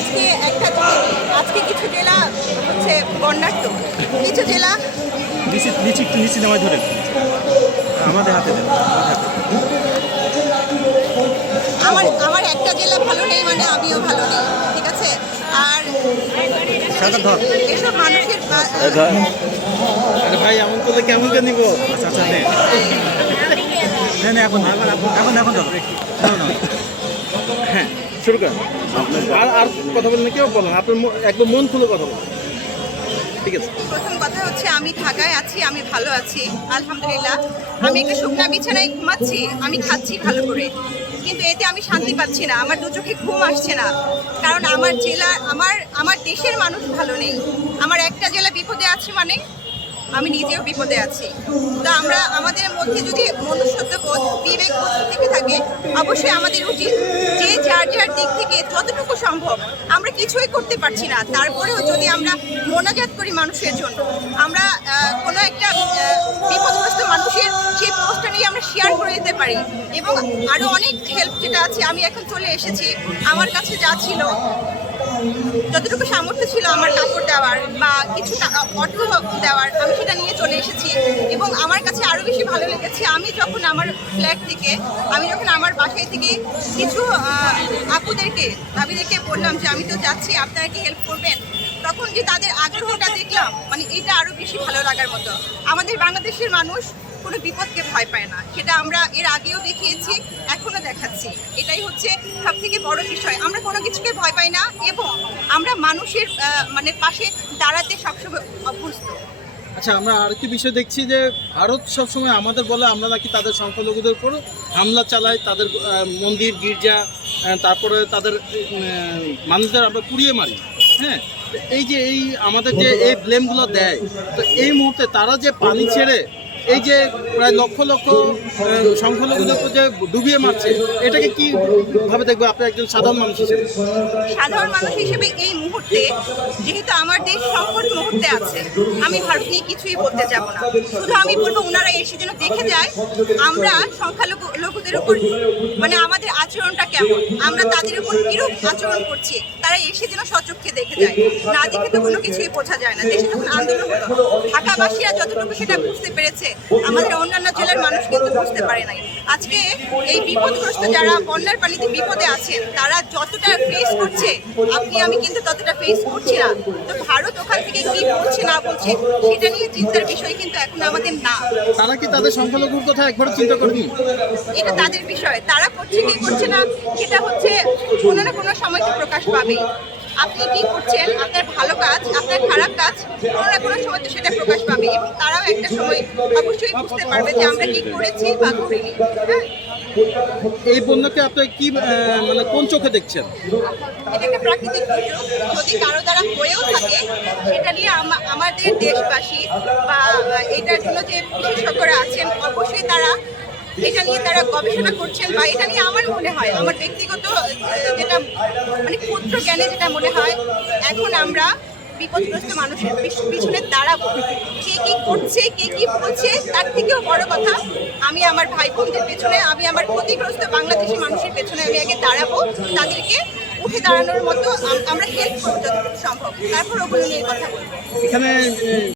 আজকে একটা আজকে কিছু জেলা হচ্ছে বন্যার্থ কিছু জেলা নিচে নিচে একটু নিচে নামায় ধরে আমাদের হাতে দেন আমার আমার একটা জেলা ভালো নেই মানে আমিও ভালো নেই ঠিক আছে? আর ধর। এসব মানুষের ভাই এমন করলে কেমন নিবো? আচ্ছা আচ্ছা নে এখন এখন এখন ধর শুরু আর আর কথা বলেন কেউ বলেন আপনার একদম মন খুলে কথা বলেন। প্রথম কথা হচ্ছে আমি ঢাকায় আছি, আমি ভালো আছি, আলহামদুলিল্লাহ। আমি একটা শুকনা বিছানায় ঘুমাচ্ছি, আমি খাচ্ছি ভালো করে। কিন্তু এতে আমি শান্তি পাচ্ছি না, আমার দু চোখে ঘুম আসছে না। কারণ আমার জেলা, আমার আমার দেশের মানুষ ভালো নেই। আমার একটা জেলা বিপদে আছে মানে আমি নিজেও বিপদে আছি। তো আমরা, আমাদের মধ্যে যদি মনুষ্যত্ব বোধ বিবেক থেকে থাকে, অবশ্যই আমাদের উচিত যে যার দিক থেকে যতটুকু সম্ভব, আমরা কিছুই করতে পারছি না। তারপরেও যদি আমরা মোনাজাত করি মানুষের জন্য, আমরা কোনো একটা বিপদগ্রস্ত মানুষের সেই পোস্টটা নিয়ে আমরা শেয়ার করে দিতে পারি। এবং আরও অনেক হেল্প যেটা আছে, আমি এখন চলে এসেছি। আমার কাছে যা ছিল যতটুকু সামর্থ্য ছিল আমার কাপড় দেওয়ার বা কিছু অর্থ দেওয়ার, আমি সেটা নিয়ে চলে এসেছি। এবং আমার কাছে আরও বেশি ভালো লেগেছে, আমি যখন আমার ফ্ল্যাট থেকে, আমি যখন আমার বাসায় থেকে কিছু আপুদেরকে, ভাবিদেরকে বললাম যে আমি তো যাচ্ছি, আপনারা কি হেল্প করবেন? তখন যে তাদের আগ্রহটা দেখলাম মানে এটা আরও বেশি ভালো লাগার মতো। আমাদের বাংলাদেশের মানুষ কোনো বিপদকে ভয় পায় না। সেটা আমরা এর আগেও দেখিয়েছি এখনও দেখাচ্ছি। এটাই হচ্ছে সব থেকে বড় বিষয়। আমরা কোনো কিছুকে ভয় পাই না এবং আমরা মানুষের মানে পাশে দাঁড়াতে সবসময় অভ্যস্ত। আচ্ছা আমরা আরেকটি বিষয় দেখছি যে ভারত সবসময় আমাদের বলে আমরা নাকি তাদের সংখ্যালঘুদের উপর হামলা চালাই, তাদের মন্দির, গির্জা তারপরে তাদের মানুষদের আমরা পুড়িয়ে মারি। হ্যাঁ এই যে এই আমাদের যে এই ব্লেমগুলো দেয়, তো এই মুহূর্তে তারা যে পানি ছেড়ে এই যে প্রায় লক্ষ লক্ষ সংখ্যালঘুদের যে ডুবিয়ে মারছে, এটাকে কি ভাবে দেখবে আপনি একজন সাধারণ মানুষ হিসেবে? সাধারণ মানুষ হিসেবে এই মুহূর্তে, যেহেতু আমার দেশ সংকট মুহূর্তে আছে, আমি ভারত নিয়ে কিছুই বলতে যাব না। শুধু আমি বলব, ওনারা এসে যেন দেখে যায়, আমরা সংখ্যালঘু লোকদের উপর মানে আমাদের আচরণটা কেমন? আমরা তাদের উপর কিরূপ আচরণ করছি? তারা এসে যেন সচক্ষে দেখে যায়। না দেখে তো কোনো কিছুই বোঝা যায় না। দেশে যখন আন্দোলন হলো ঢাকাবাসীরা যতটুকু সেটা বুঝতে পেরেছে আমাদের অন্যান্য জেলার মানুষ কিন্তু বুঝতে পারে নাই। আজকে এই বিপদগ্রস্ত যারা বন্যার পানিতে বিপদে আছেন তারা যতটা ফেস করছে আপনি আমি কিন্তু ততটা ফেস করছি না। তো ভারত ওখান থেকে কি বলছে না বলছে সেটা নিয়ে চিন্তার বিষয় কিন্তু এখন আমাদের না। তারা কি তাদের সংখ্যালঘুর কথা একবার চিন্তা করেনি? এটা তাদের বিষয়। তারা করছে কি করছে না সেটা হচ্ছে কোনো না কোনো সময় তো প্রকাশ পাবে আপনি কি করছেন? আপনার ভালো কাজ আপনার খারাপ কাজ কোনো না কোনো সময় তো সেটা প্রকাশ পাবে এবং তারাও একটা সময় অবশ্যই বুঝতে পারবে যে আমরা কি করেছি বা করিনি। হ্যাঁ? এই বন্যাকে আপনি কি মানে কোন চোখে দেখছেন? এটা একটা প্রাকৃতিক দুর্যোগ যদি কারও দ্বারা হয়েও থাকে সেটা নিয়ে আমাদের দেশবাসী বা এটার জন্য যে বিশেষজ্ঞরা আছেন অবশ্যই তারা এটা নিয়ে তারা গবেষণা করছেন বা এটা নিয়ে আমার মনে হয় আমার ব্যক্তিগত যেটা মানে ক্ষুদ্র জ্ঞানে যেটা মনে হয়, এখন আমরা বিপদগ্রস্ত মানুষের পিছ- পিছনে দাঁড়াবো। কে কি করছে, কে কি বলছে, তার থেকেও বড় কথা, আমি আমার ভাই বোনদের পেছনে, আমি আমার ক্ষতিগ্রস্ত বাংলাদেশি মানুষের পেছনে আমি আগে দাঁড়াবো, তাদেরকে উঠে দাঁড়ানোর মতো আমরা হেল্প করব যতটুকু সম্ভব। তারপর ওগুলো নিয়ে কথা বলব।